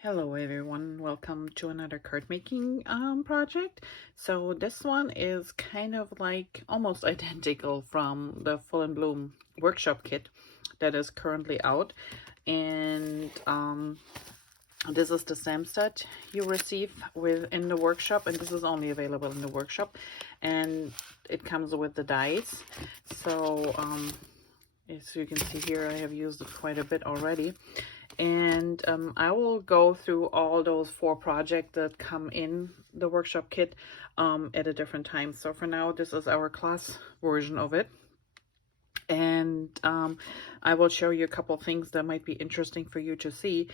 Hello everyone, welcome to another card making project. So this one is kind of like almost identical from the Full and Bloom workshop kit that is currently out, and this is the same set you receive within the workshop, and this is only available in the workshop, and it comes with the dies. So as you can see here, I have used it quite a bit already. And I will go through all those 4 projects that come in the workshop kit at a different time. So for now, this is our class version of it. And I will show you a couple things that might be interesting for you to see.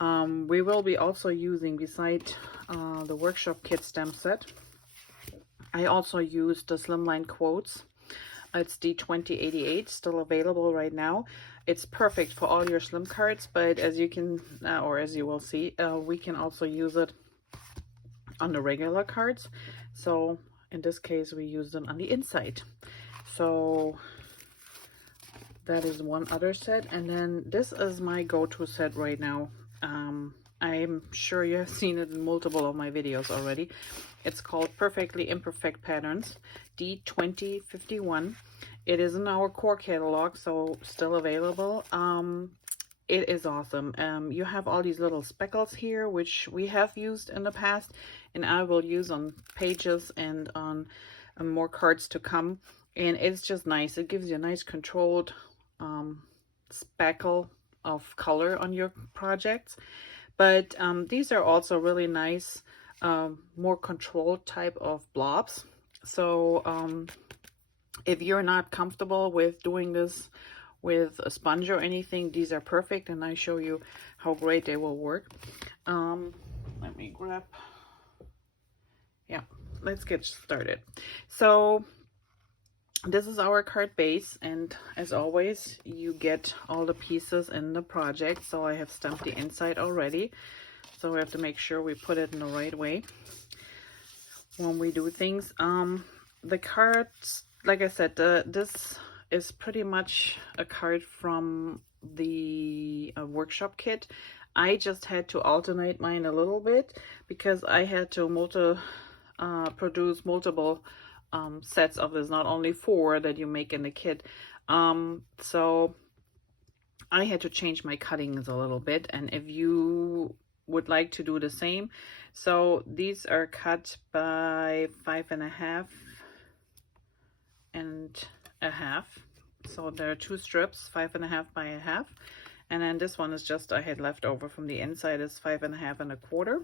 We will be also using, beside the workshop kit stamp set, I also used the Slimline quotes. It's D2088, still available right now. It's perfect for all your slim cards, but as you can, or as you will see, we can also use it on the regular cards. So in this case, we use them on the inside. So that is one other set. And then this is my go-to set right now. I'm sure you have seen it in multiple of my videos already. It's called Perfectly Imperfect Patterns, D2051. It is in our core catalog, so still available. It is awesome. You have all these little speckles here, which we have used in the past, and I will use on pages and on more cards to come. And it's just nice. It gives you a nice controlled speckle of color on your projects. But these are also really nice, more controlled type of blobs. So if you're not comfortable with doing this with a sponge or anything, these are perfect, and I show you how great they will work. Let me grab, yeah, let's get started. So this is our card base, and as always, you get all the pieces in the project. So I have stamped the inside already, so we have to make sure we put it in the right way when we do things. The cards, like I said, this is pretty much a card from the workshop kit. I just had to alternate mine a little bit because I had to produce multiple sets of this, not only 4 that you make in the kit. So I had to change my cuttings a little bit, and if you would like to do the same, so these are cut by 5.5 and a half. So there are 2 strips, 5.5 by a half, and then this one is just I had left over from the inside, is 5.5 and a quarter.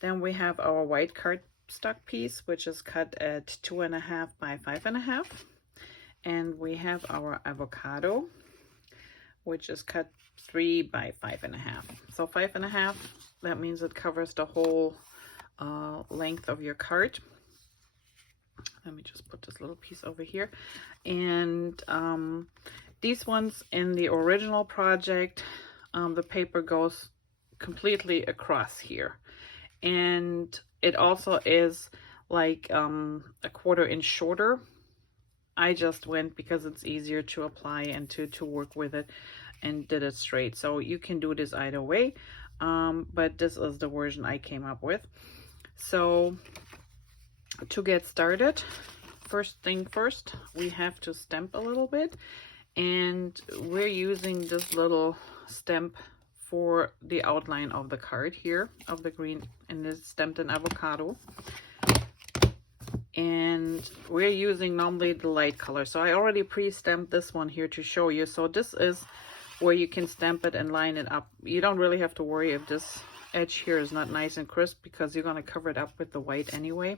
Then we have our white cardstock piece, which is cut at 2.5 by 5.5, and we have our avocado, which is cut 3 by 5.5. So 5.5, that means it covers the whole length of your card. Let me just put this little piece over here. And these ones in the original project, the paper goes completely across here. And it also is like a 1/4 inch shorter. I just went because it's easier to apply and to work with it, and did it straight. So you can do this either way, but this is the version I came up with. So to get started, first thing first, we have to stamp a little bit, and we're using this little stamp for the outline of the card here, of the green, and it's stamped in avocado. And we're using normally the light color, so I already pre-stamped this one here to show you. So this is where you can stamp it and line it up. You don't really have to worry if this edge here is not nice and crisp, because you're going to cover it up with the white anyway.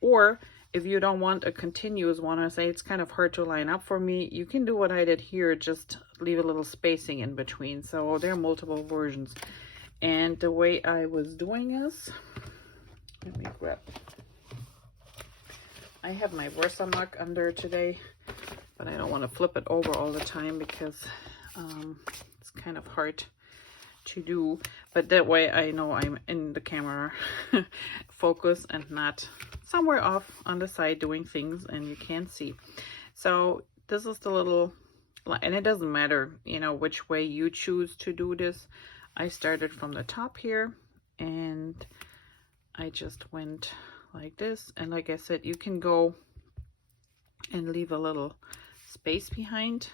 Or if you don't want a continuous one, I say it's kind of hard to line up for me, you can do what I did here, just leave a little spacing in between. So there are multiple versions. And the way I was doing this, let me grab, I have my Versamark under today, but I don't want to flip it over all the time because it's kind of hard to do, but that way I know I'm in the camera focus and not somewhere off on the side doing things and you can't see. So this is the little, and it doesn't matter, you know, which way you choose to do this. I started from the top here and I just went like this, and like I said, you can go and leave a little space behind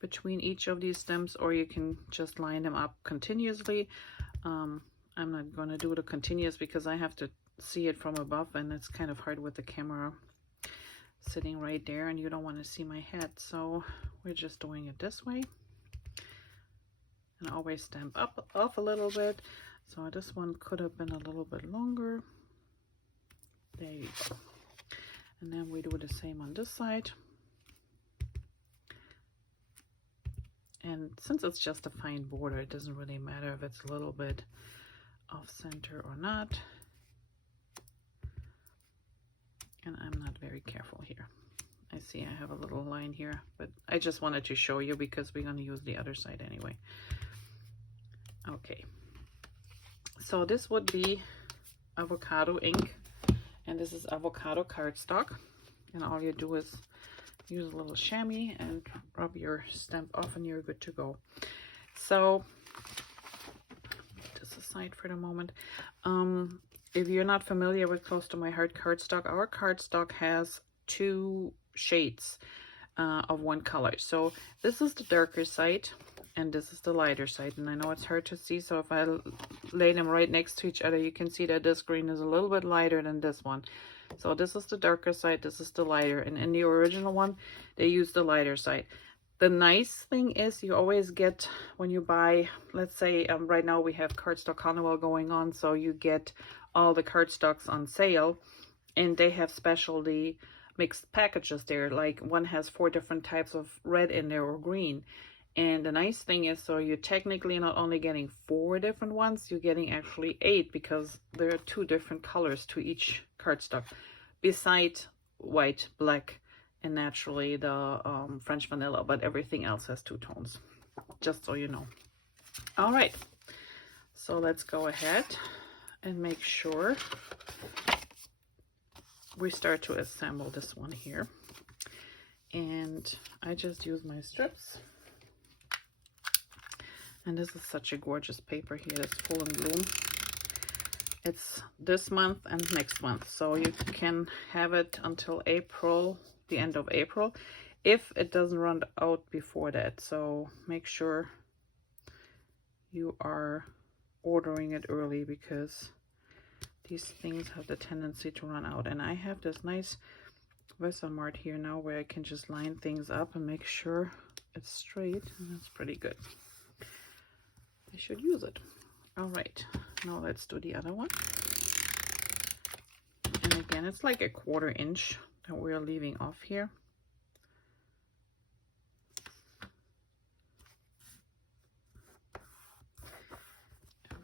between each of these stems, or you can just line them up continuously. I'm not going to do the continuous because I have to see it from above, and it's kind of hard with the camera sitting right there and you don't want to see my head, so we're just doing it this way. And always stamp off a little bit. So this one could have been a little bit longer. There you go. And then we do the same on this side. And since it's just a fine border, it doesn't really matter if it's a little bit off center or not. And I'm not very careful here. I see I have a little line here, but I just wanted to show you because we're going to use the other side anyway. Okay, so this would be avocado ink, and this is avocado cardstock, and all you do is use a little chamois and rub your stamp off and you're good to go. So put this aside for the moment. If you're not familiar with Close to My Heart cardstock, our cardstock has two shades of one color. So this is the darker side and this is the lighter side, and I know it's hard to see, so if I lay them right next to each other, you can see that this green is a little bit lighter than this one. So this is the darker side, this is the lighter, and in the original one they use the lighter side. The nice thing is you always get, when you buy, let's say right now we have Cardstock Carnival going on, so you get all the cardstocks on sale, and they have specialty mixed packages there, like one has 4 different types of red in there or green. And the nice thing is, so you're technically not only getting 4 different ones, you're getting actually 8, because there are 2 different colors to each cardstock, beside white, black, and naturally the French vanilla, but everything else has 2 tones, just so you know. All right, so let's go ahead and make sure we start to assemble this one here. And I just use my strips. And this is such a gorgeous paper here. It's Full and Bloom. It's this month and next month, so you can have it until April, the end of April, if it doesn't run out before that. So make sure you are ordering it early, because these things have the tendency to run out. And I have this nice Versamart here now where I can just line things up and make sure it's straight, and that's pretty good. I should use it. All right, now let's do the other one. And again, it's like a 1/4 inch that we're leaving off here.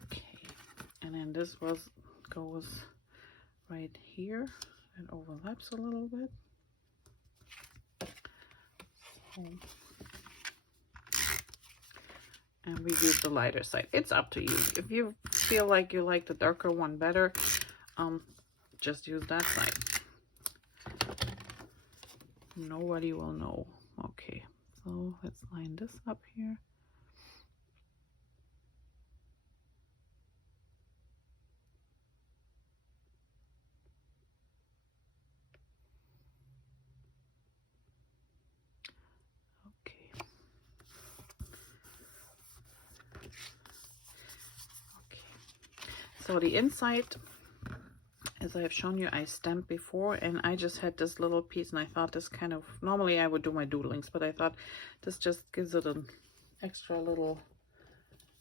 Okay, and then this goes right here. It overlaps a little bit. So, and we use the lighter side. It's up to you. If you feel like you like the darker one better, just use that side. Nobody will know. Okay, so let's line this up here. So the inside, as I have shown you, I stamped before, and I just had this little piece, and I thought this kind of, normally I would do my doodlings, but I thought this just gives it an extra little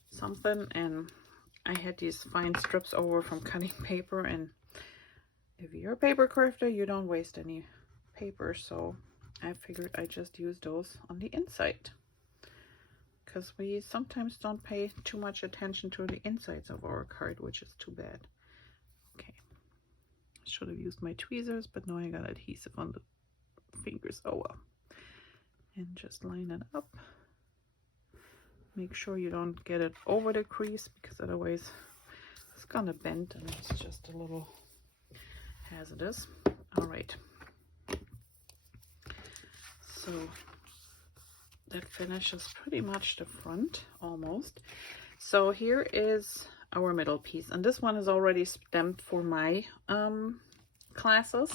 something. And I had these fine strips over from cutting paper, and if you're a paper crafter, you don't waste any paper, so I figured I just use those on the inside, because we sometimes don't pay too much attention to the insides of our card, which is too bad. Okay, I should have used my tweezers, but now I got adhesive on the fingers. Oh well. And just line it up. Make sure you don't get it over the crease, because otherwise it's gonna bend and it's just a little hazardous. All right. So that finishes pretty much the front, almost. So here is our middle piece, and this one is already stamped for my classes.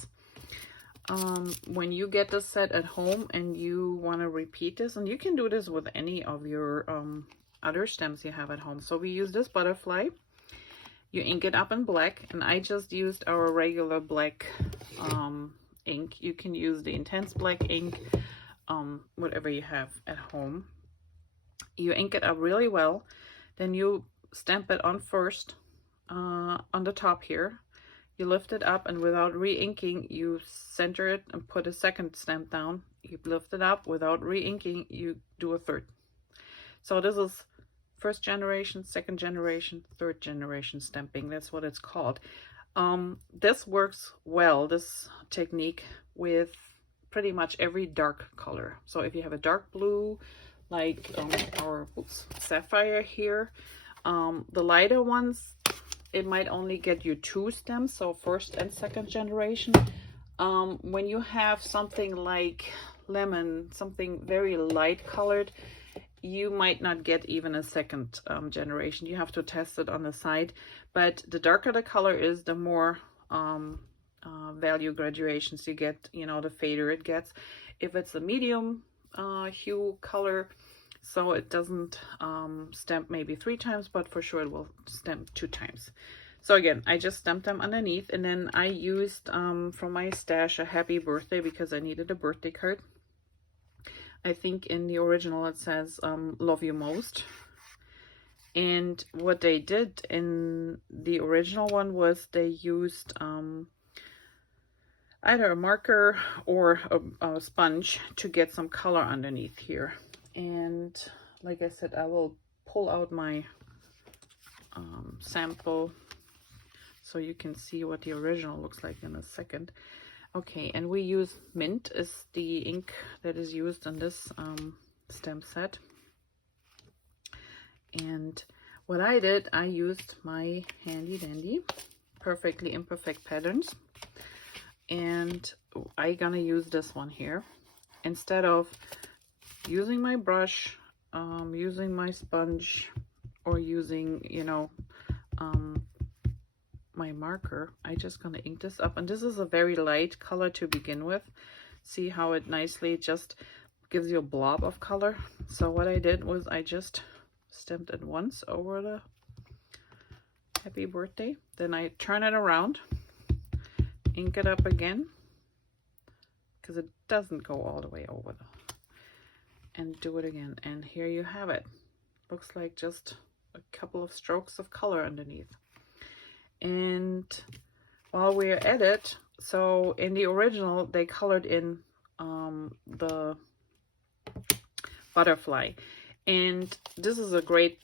When you get this set at home and you want to repeat this, and you can do this with any of your other stems you have at home. So we use this butterfly. You ink it up in black, and I just used our regular black ink. You can use the intense black ink, whatever you have at home. You ink it up really well, then you stamp it on first on the top here. You lift it up, and without re-inking, you center it and put a second stamp down. You lift it up, without re-inking, you do a third. So this is first generation, second generation, third generation stamping. That's what it's called. This works well, this technique, with pretty much every dark color. So if you have a dark blue, like our sapphire here, the lighter ones, it might only get you 2 stems, so first and second generation. When you have something like lemon, something very light colored, you might not get even a second generation. You have to test it on the side. But the darker the color is, the more value graduations you get, you know, the fader it gets. If it's a medium hue color, so it doesn't stamp maybe 3 times, but for sure it will stamp 2 times. So again, I just stamped them underneath, and then I used from my stash a happy birthday because I needed a birthday card. I think in the original it says love you most. And what they did in the original one was they used either a marker or a sponge to get some color underneath here. And like I said, I will pull out my sample so you can see what the original looks like in a second. Okay, and we use mint is the ink that is used in this stamp set. And what I did, I used my handy dandy Perfectly Imperfect Patterns, and I'm gonna use this one here instead of using my brush, using my sponge, or using, you know, my marker. I just gonna ink this up, and this is a very light color to begin with. See how it nicely just gives you a blob of color. So what I did was I just stamped it once over the happy birthday, then I turn it around, ink it up again, because it doesn't go all the way over and do it again, and here you have it. Looks like just a couple of strokes of color underneath. And while we're at it, so in the original they colored in the butterfly, and this is a great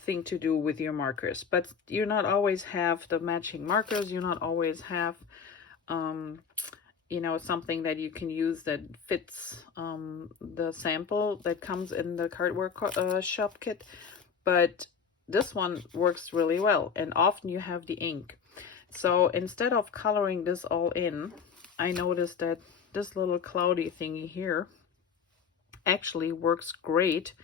thing to do with your markers, but you not always have the matching markers. You not always have you know, something that you can use that fits the sample that comes in the card workshop kit, but this one works really well, and often you have the ink. So instead of coloring this all in, I noticed that this little cloudy thingy here actually works great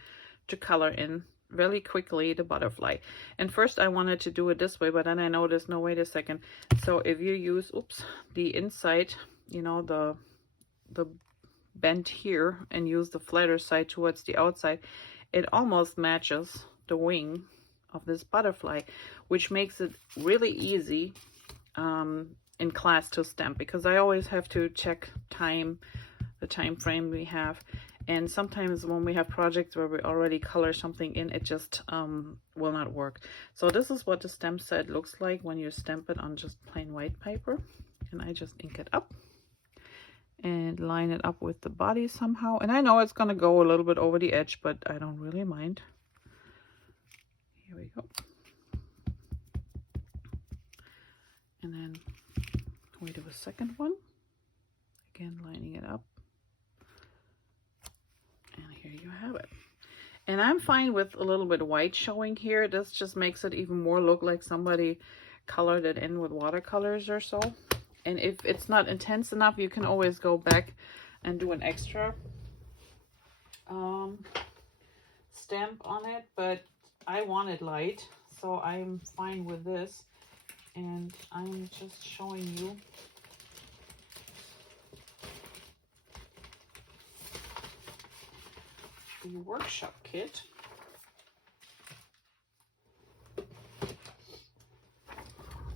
to color in really quickly the butterfly. And first I wanted to do it this way, but then I noticed, no, wait a second. So if you use, the inside, you know, the bend here, and use the flatter side towards the outside, it almost matches the wing of this butterfly, which makes it really easy in class to stamp, because I always have to check the time frame we have, and sometimes when we have projects where we already color something in, it just will not work. So this is what the stamp set looks like when you stamp it on just plain white paper, and I just ink it up and line it up with the body somehow. And I know it's gonna go a little bit over the edge, but I don't really mind. Here we go. And then we do a second one. Again, lining it up. And here you have it. And I'm fine with a little bit white showing here. This just makes it even more look like somebody colored it in with watercolors or so. And if it's not intense enough, you can always go back and do an extra stamp on it, but I want it light, so I'm fine with this. And I'm just showing you the workshop kit.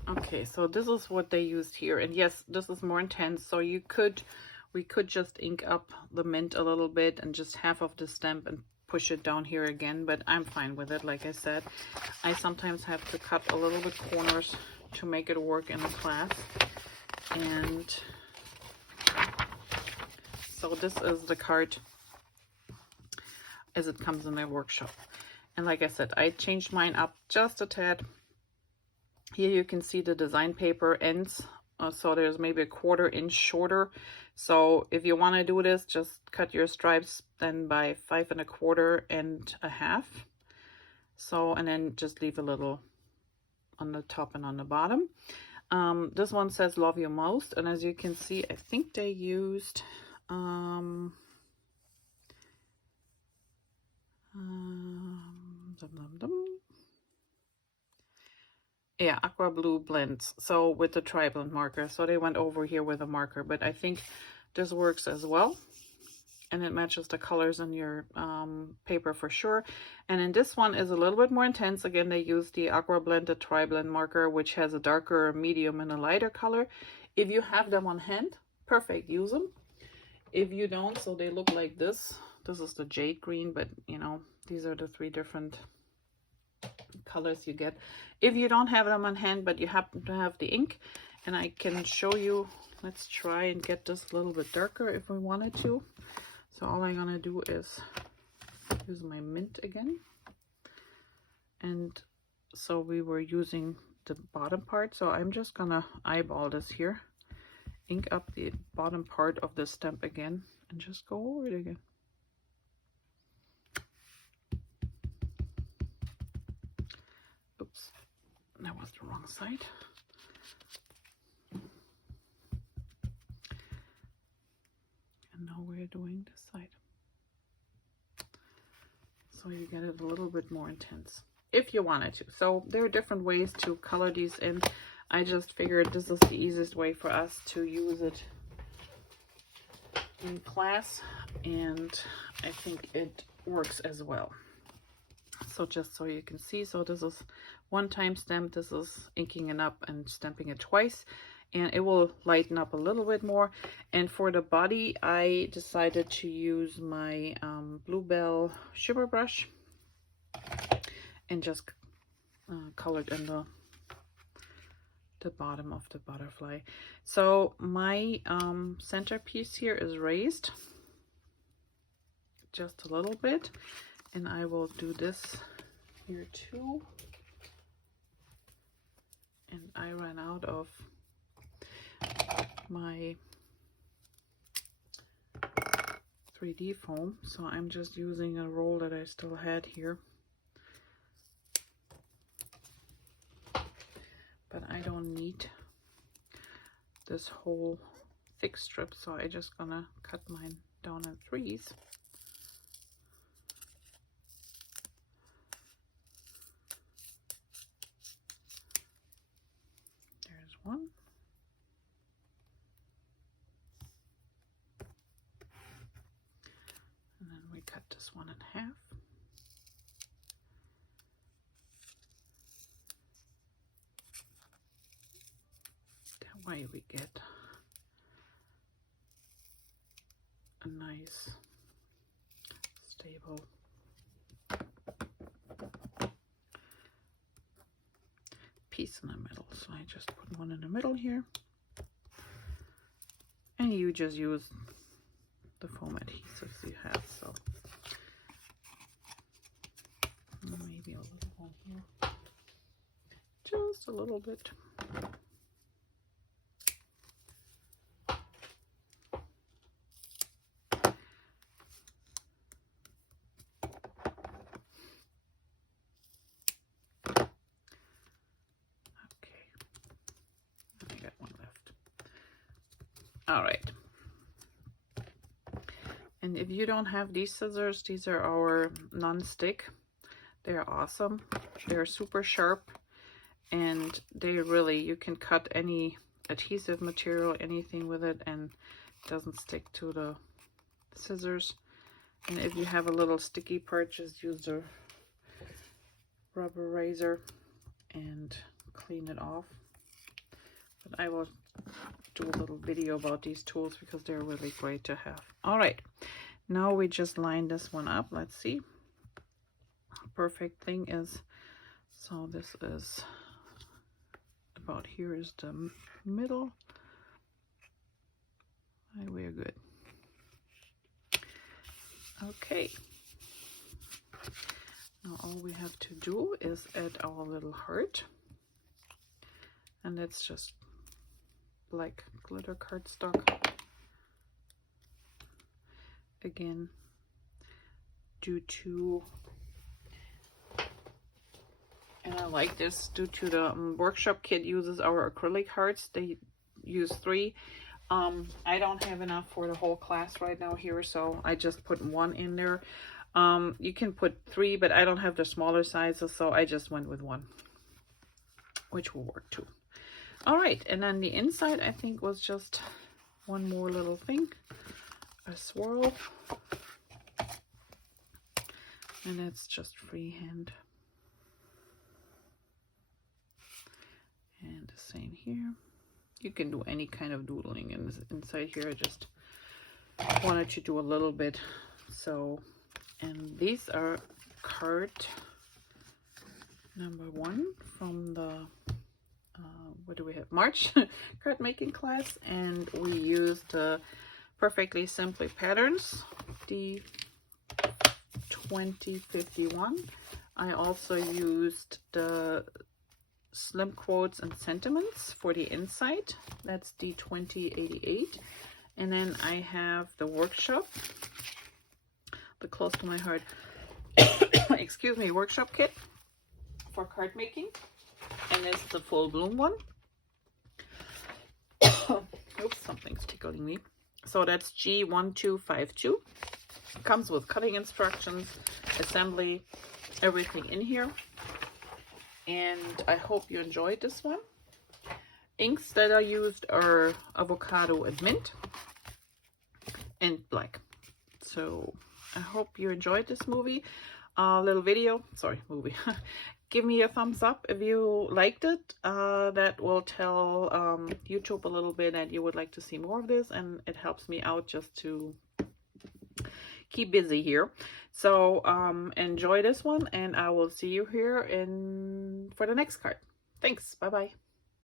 Okay, so this is what they used here, and yes, this is more intense, so we could just ink up the mint a little bit and just half of the stamp and push it down here again, but I'm fine with it. Like I said, I sometimes have to cut a little bit corners to make it work in a class. And so this is the card as it comes in the workshop. And like I said, I changed mine up just a tad. Here you can see the design paper ends, so there's maybe a 1/4 inch shorter. So if you want to do this, just cut your stripes then by 5 1/4 and a half. So, and then just leave a little on the top and on the bottom. This one says love you most, and as you can see, I think they used yeah, aqua blue blends, so with the tri-blend marker. So they went over here with a marker, but I think this works as well, and it matches the colors in your paper for sure. And then this one is a little bit more intense. Again, they use the aqua blended tri-blend marker, which has a darker, medium, and a lighter color. If you have them on hand, perfect, use them. If you don't, so they look like this. This is the jade green, but you know, these are the 3 different colors you get. If you don't have them on hand, but you happen to have the ink, and I can show you, let's try and get this a little bit darker if we wanted to. So all I'm gonna do is use my mint again. And so we were using the bottom part, so I'm just gonna eyeball this here, ink up the bottom part of the stamp again, and just go over it again. Oops, that was the wrong side. And now we're doing this side. So you get it a little bit more intense if you wanted to. So there are different ways to color these in. I just figured this is the easiest way for us to use it in class, and I think it works as well. So just so you can see, so this is 1 time stamp, this is inking it up and stamping it twice, and it will lighten up a little bit more. And for the body, I decided to use my Bluebell shimmer brush and just colored in the bottom of the butterfly. So my centerpiece here is raised just a little bit, and I will do this here too. And I ran out of my 3D foam, so I'm just using a roll that I still had here. But I don't need this whole thick strip, so I'm just gonna cut mine down in 3s. There's one. And then we cut this one in half. That way we get a nice stable piece in the middle. So I just put one in the middle here, and you just use the foam adhesives you have. So maybe a little one here, just a little bit. All right, And if you don't have these scissors, these are our non-stick. They're awesome. They're super sharp, and they really, you can cut any adhesive material, anything with it, and it doesn't stick to the scissors. And if you have a little sticky part, just use a rubber razor and clean it off. But I will do a little video about these tools because they're really great to have. All right, now we just line this one up. Let's see. Perfect thing is, so this is about here is the middle. And we're good. Okay. Now all we have to do is add our little heart. And it's just black glitter cardstock. Again, due to, and I like this, due to the workshop kit uses our acrylic hearts. They use 3. I don't have enough for the whole class right now here, so I just put 1 in there. You can put 3, but I don't have the smaller sizes, so I just went with 1, which will work too. All right, and then the inside I think was just one more little thing, a swirl, and it's just freehand. And the same here. You can do any kind of doodling inside here. I just wanted to do a little bit. So, and these are card number 1 from the what do we have, March card making class, and we used the Perfectly Simply Patterns D1252. I also used the Slim Quotes and Sentiments for the inside. That's D2088. And then I have the workshop, the close to my heart, excuse me, workshop kit for card making. And this is the full bloom one. Oops, something's tickling me. So that's G1252. Comes with cutting instructions, assembly, everything in here. And I hope you enjoyed this one. Inks that I used are avocado and mint and black. So I hope you enjoyed this movie, little video. Sorry, movie. Give me a thumbs up if you liked it. That will tell YouTube a little bit that you would like to see more of this, and it helps me out just to keep busy here. So enjoy this one, and I will see you here for the next card. Thanks. Bye bye.